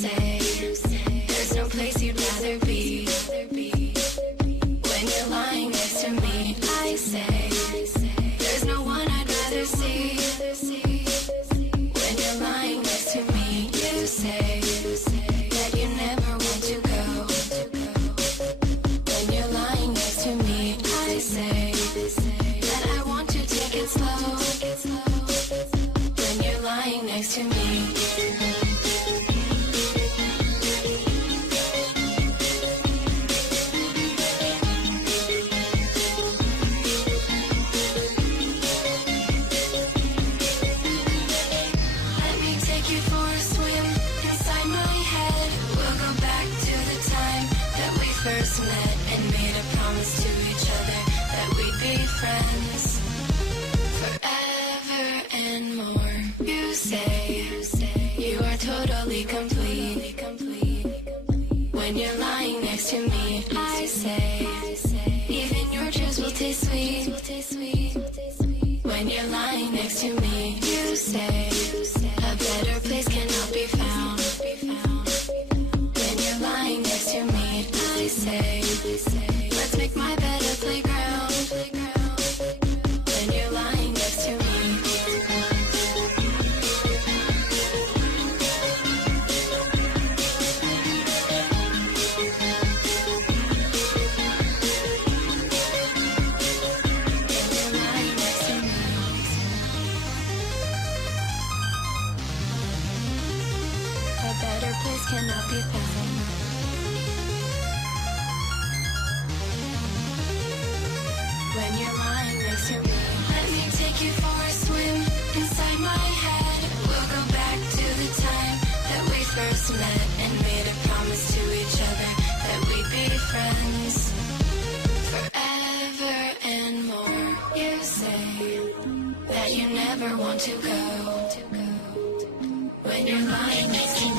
say there's no place you'd rather be. When you're lying next to me, I say there's no one I'd rather see. When you're lying next to me, you say that you never want to go. When you're lying next to me, I say that I want to take it slow. When you're lying next to me. First met and made a promise to each other that we'd be friends forever and more. You say you are totally complete. When you're lying next to me, I say even your tears will taste sweet. When you're lying next to me, you say a better place cannot be found. When you're lying next to me, I say let's make my bed a playground. When you're lying next to me. A better place cannot be found. When you're lying next to me, let me take you for a swim inside my head. We'll go back to the time that we first met and made a promise to each other that we'd be friends forever and more. You say that you never want to go. When you're lying next to me.